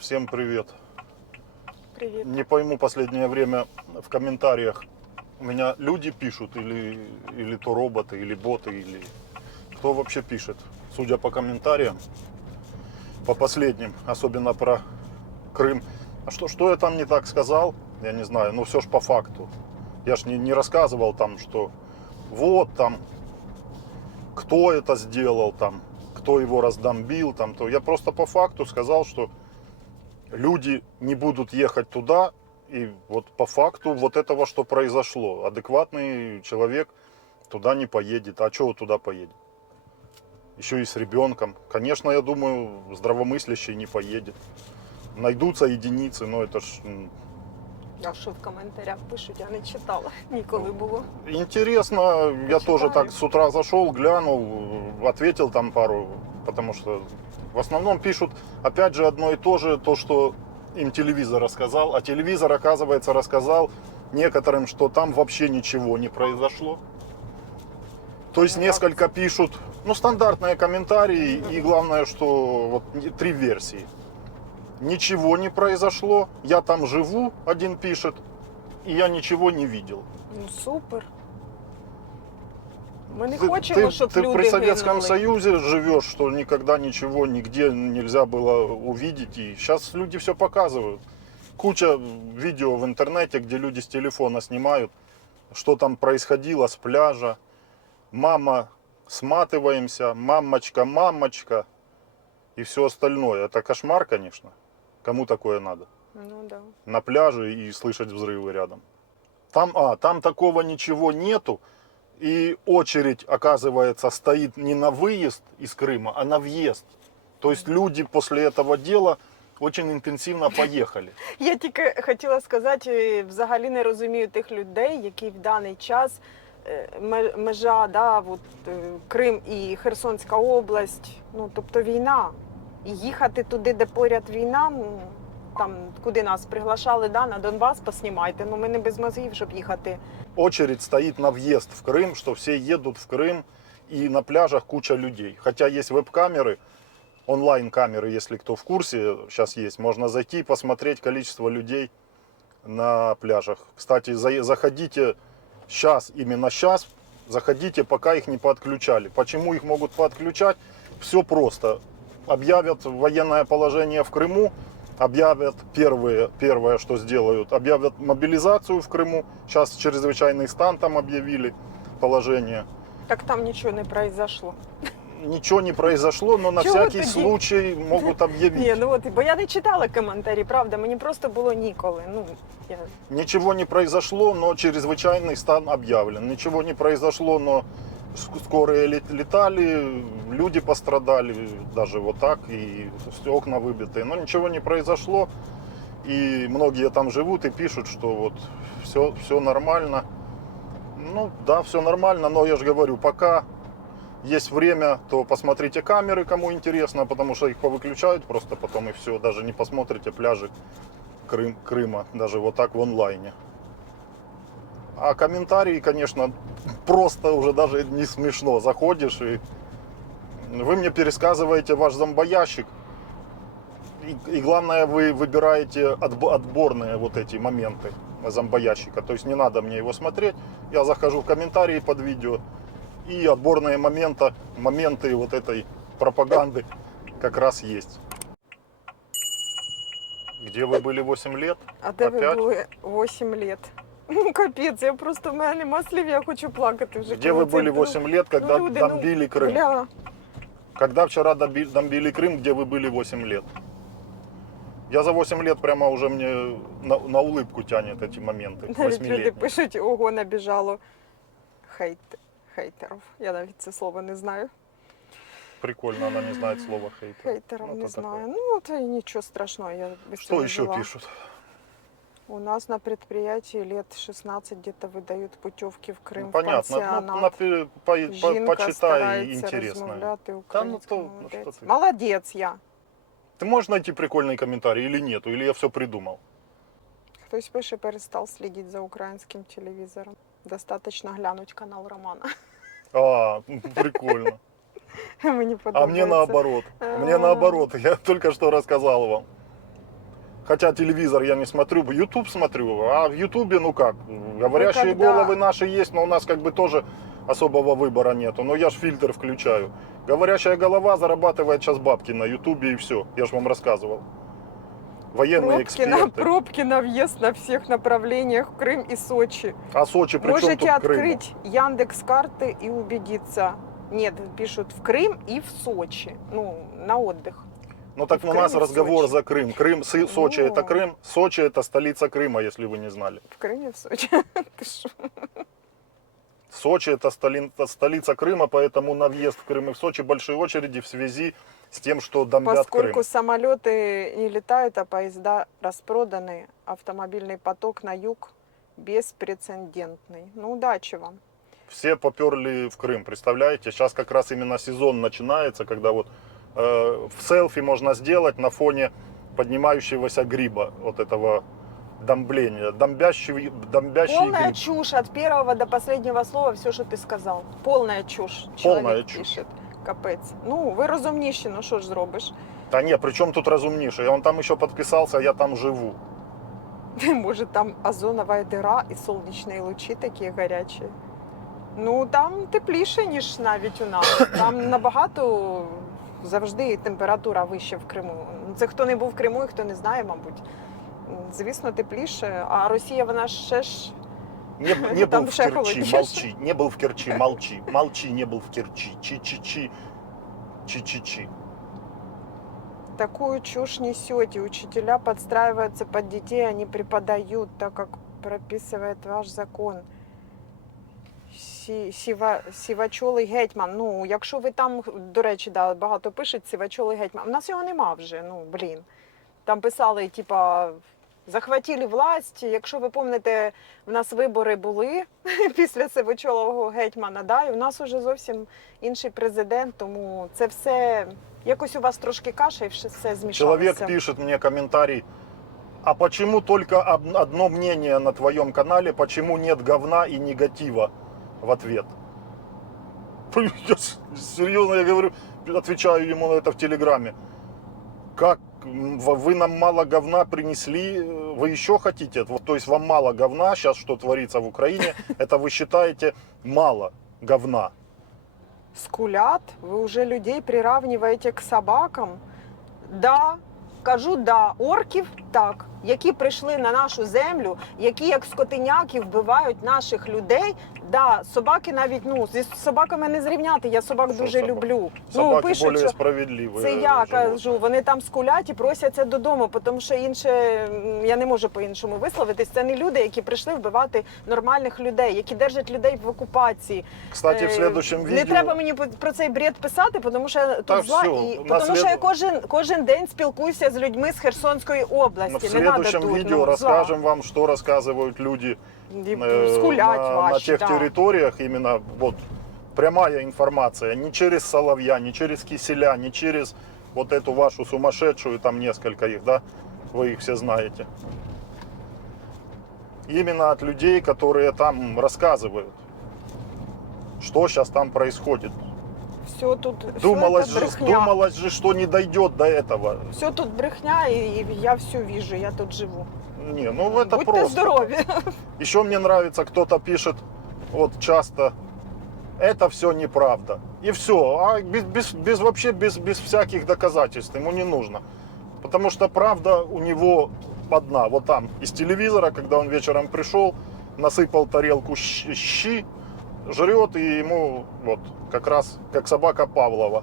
Всем привет. Привет. Не пойму, последнее время в комментариях у меня люди пишут, или то роботы, или боты, или кто вообще пишет. Судя по комментариям, по последним, особенно про Крым. А что я там не так сказал, я не знаю, но все ж по факту. Я ж не рассказывал там, что вот там, кто это сделал там, кто его раздомбил там, то я просто по факту сказал, что люди не будут ехать туда, и вот по факту вот этого, что произошло. Адекватный человек туда не поедет. А чего туда поедет? Еще и с ребенком. Конечно, я думаю, здравомыслящий не поедет. Найдутся единицы, но это ж А що в коментарях пишуть, я не читала. Ніколи було. интересно. Я Почитаю. тоже так с утра зашел, глянул, ответил там пару, потому что в основном пишут опять же одно и то же, то, что им телевизор рассказал, а телевизор, оказывается, рассказал некоторым, что там вообще ничего не произошло. То есть несколько пишут, ну, стандартные комментарии, и главное, что вот 3 версии. Ничего не произошло, я там живу, один пишет, и я ничего не видел. Ну супер. Ми не Ты- хочемо, щоб ты люди при Советском гинули. Союзе живешь, что никогда ничего нигде нельзя было увидеть. И сейчас люди все показывают. Куча видео в интернете, где люди с телефона снимают, что там происходило с пляжа. Мама, сматываемся, мамочка, мамочка и все остальное. Это кошмар, конечно. Кому такое надо? Ну да. На пляже и слышать взрывы рядом. Там такого ничего нету. И очередь, оказывается, стоит не на выезд из Крыма, а на въезд. То есть люди после этого дела очень интенсивно поехали. Я тільки хотіла сказати, взагалі не розумію тих людей, які в даний час межа, да, от, Крим і Херсонська область, ну тобто війна. І їхати туди, де поряд війна, ну, там, куди нас приглашали, да, на Донбас, поснімайте, ну ми не без мозгів, щоб їхати. Очередь стоит на въезд в Крым, что все едут в Крым, и на пляжах куча людей. Хотя есть веб-камеры, онлайн-камеры, если кто в курсе, сейчас есть. Можно зайти и посмотреть количество людей на пляжах. Кстати, заходите сейчас, именно сейчас, заходите, пока их не подключали. Почему их могут подключать? Все просто. Объявят военное положение в Крыму, объявят первое, что сделают, объявят мобилизацию в Крыму. Сейчас чрезвычайный стан там объявили, положение. Так там нічого не произошло. Ничего не произошло, но на Чего всякий тоді? случай могут объявить. Ні, ну от, бо я не читала коментарі, правда, мені просто було ніколи. Ну, я... Ничего не произошло, но чрезвычайный стан объявлен. Ничего не произошло, но скорые летали, люди пострадали, даже вот так, и окна выбитые. Но ничего не произошло, и многие там живут и пишут, что вот все нормально. Ну да, все нормально, но я же говорю, пока есть время, то посмотрите камеры, кому интересно, потому что их повыключают просто потом, и все, даже не посмотрите пляжи Крыма, даже вот так в онлайне. А комментарии, конечно, просто уже даже не смешно. Заходишь и вы мне пересказываете ваш зомбоящик. И главное, вы выбираете отборные вот эти моменты зомбоящика. То есть не надо мне его смотреть. Я захожу в комментарии под видео. И отборные моменты вот этой пропаганды как раз есть. Где вы были 8 лет? А де Опять? ви були 8 лет? Ну, капець, я просто, в мене нема слів, я хочу плакати вже. Где вы были 8 лет, когда люди, бомбили Крым? Бля, Когда вчера бомбили Крым, где вы были 8 лет? Я за 8 лет прямо уже мне на улыбку тянет эти моменты. навіть люди 8-летние. пишуть, ого, набіжало хейтерів. Я навіть це слово не знаю. Прикольно, она не знает слова хейтер. Хейтеров Ну, не то знаю. такое. Ну, это ничего страшного, я без Что этого еще жила. пишут? У нас на предприятии лет 16 где-то выдают путевки в Крым, Ну, в понятно. пансионат. Почитай, Жінка старається интересно. розмовляти Та ну українською. то, ну Молодець. що ти. Молодець я. Ты можешь найти прикольный комментарий или нету? Или я все придумал? Хтось пише, перестав слідити за українським телевізором. Достаточно глянуть канал Романа. Прикольно. Мені А подобається. мне наоборот. Мне наоборот. Я только что рассказал вам. Хотя телевизор я не смотрю, YouTube смотрю, а в YouTube, ну как, говорящие когда? головы наши есть, но у нас как бы тоже особого выбора нету. Но я ж фильтр включаю. Говорящая голова зарабатывает сейчас бабки на YouTube и все. Я же вам рассказывал. Военные эксперты. Пробки на въезд на всех направлениях в Крым и Сочи. А Сочи при чем Можете тут Крым? открыть Яндекс карты и убедиться. Нет, пишут в Крым и в Сочи. Ну, на отдых. Ну так в у нас Крым и в разговор Сочи. за Крым. Крым, Сочи Ну. это Крым, Сочи это столица Крыма, если вы не знали. В Крым и в Сочи. Ты шо? Сочи это столица Крыма, поэтому на въезд в Крым и в Сочи большие очереди в связи с тем, что бомбят Поскольку Крым. самолеты не летают, а поезда распроданы, автомобильный поток на юг беспрецедентный. Ну, удачи вам. Все поперли в Крым, представляете? Сейчас как раз именно сезон начинается, когда вот в селфи можно сделать на фоне поднимающегося гриба, вот этого домбления, домбящий Полная гриб. чушь от первого до последнего слова, все, что ты сказал. Полная чушь. Полная Человек чушь. пишет. Капець. Ну, ви розумніші, ну що ж зробиш? Да не, при чем тут разумнейший? Он там еще подписался, я там живу. Може, там озонова дира і сонячні лучі такі гарячі. Ну, там тепліше, ніж навіть у нас. Там набагато завжди температура вища в Криму. Це хто не був в Криму і хто не знає, мабуть. Звісно, тепліше. А Росія, вона ще ж... Не Там был в ще Керчи, холодніше. молчи. Не был в Керчи, молчи. Молчи, не был в Керчи. Чи-чи-чи. Чи-чи-чи. Такую чушь несете. Учителя подстраиваются под детей, они преподают, так как прописывает ваш закон. Сівачолий гетьман. Ну, якщо ви там, до речі, да, багато пишуть сівачолий гетьман. У нас його нема вже, ну, блін. Там писали, типа, захватили власть. Якщо ви пам'ятаєте, в нас вибори були після сівачолого гетьмана, да, і у нас уже зовсім інший президент, тому це все... Якось у вас трошки каша і все змішалося. Человек пишет мне комментарий, а почему только одно мнение на твоем канале, почему нет говна и негатива в ответ? Я серьезно, я говорю, отвечаю ему на это в Телеграме. Как вы нам мало говна принесли, вы еще хотите? Вот, то есть вам мало говна, сейчас что творится в Украине, это вы считаете мало говна. Скулят, вы уже людей приравниваете к собакам. Да, кажу, да, орків так, які прийшли на нашу землю, які як скотиняки вбивають наших людей. Да, собаки навіть, ну, зі собаками не зрівняти, я собак Що дуже собак? люблю. Собаки ну, пишуть, більш що справедливі. це я кажу, вони там скулять і просяться додому, тому що інше, я не можу по-іншому висловитись, це не люди, які прийшли вбивати нормальних людей, які держать людей в окупації. Кстати, в следующем видео... Не треба мені про цей бред писати, тому що я Та тут зла, всьо, і на тому що я кожен день спілкуюся з людьми з Херсонської області. В Не надо следующем тут, видео ну, расскажем вам, что рассказывают люди скулять на ваші, тех да. территориях. Именно вот прямая информация. Не через Соловья, не через Киселя, не через вот эту вашу сумасшедшую, там несколько их, да, вы их все знаете. Именно от людей, которые там рассказывают, что сейчас там происходит. Все тут Думалось все брехня. же, что не дойдет до этого. Все тут брехня, і я все вижу, я тут живу. Не, ну это Будьте просто. здорові. Еще мне нравится, кто-то пишет, вот часто, это все неправда. И все, а вообще без всяких доказательств ему не нужно. Потому что правда у него одна. Вот там из телевизора, когда он вечером пришел, насыпал тарелку щи, жрет, и ему вот как раз как собака Павлова.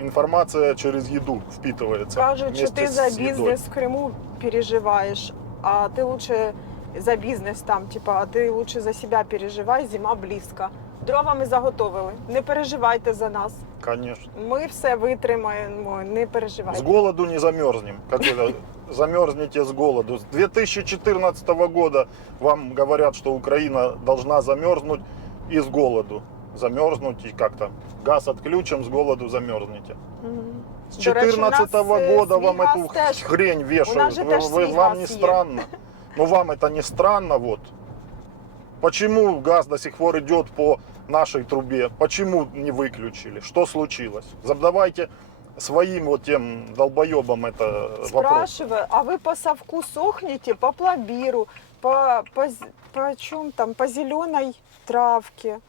Информация через еду впитывается. Кажуть, що вместе ти за с едой. бізнес в Криму переживаєш, а ти лучше за бізнес там, типа, а ти лучше за себе переживай, зима близько. Дрова ми заготовили, не переживайте за нас. Конечно. Ми все витримаємо, не переживайте. С голоду не замерзнем. Как это? Замерзнете с голоду. С 2014 года вам говорят, что Украина должна замерзнуть и с голоду. Замерзнуть и как-то газ отключим, с голоду замерзнете. Мгм. С До речі, у нас, 2014 года свій вам газ эту теж. хрень У вешают. нас же теж свій Вам газ не є. странно? Но вам это не странно, вот. Почему газ до сих пор идет по нашей трубе? Почему не выключили? Что случилось? Задавайте своим вот тем долбоебам это вопрос. Спрашиваю, а вы по совку сохнете, по пломбиру, по чем там, по зеленой травке?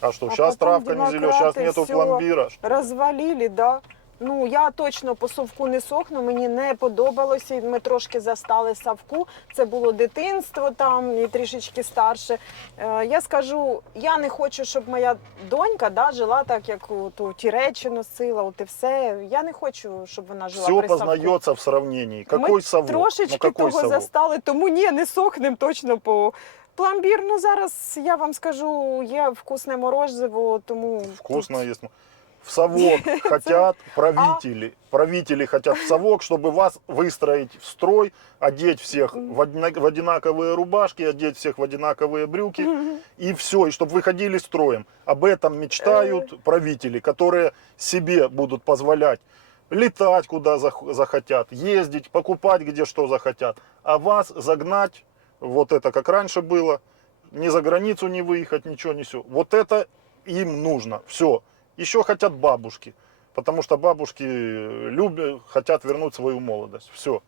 А что, А сейчас потом травка не зеленая, сейчас демократи нету всё пломбира. Розвалили, да. Ну, я точно по совку не сохну, мені не подобалося. Ми трошки застали совку. Це було дитинство там і трішечки старше. Я скажу, я не хочу, щоб моя донька жила так, як ту тіречі носила, от і все. Я не хочу, щоб вона жила Все при совку. познается в сравнении. Какой совок? Трошечки Ну какой того совок? застали, тому ні, не сохнем точно по пломбір. Ну зараз я вам скажу, є вкусне морозиво, тому Вкусно тут- есть. В совок хотят правители. Правители хотят в совок, чтобы вас выстроить в строй, одеть всех в одинаковые рубашки, одеть всех в одинаковые брюки. И все, и чтобы вы ходили строем. Об этом мечтают правители, которые себе будут позволять летать куда захотят, ездить, покупать где что захотят. А вас загнать, вот это как раньше было, ни за границу не выехать, ничего не все. Вот это им нужно, все. Еще хотят бабушки, потому что бабушки любят, хотят вернуть свою молодость. Все.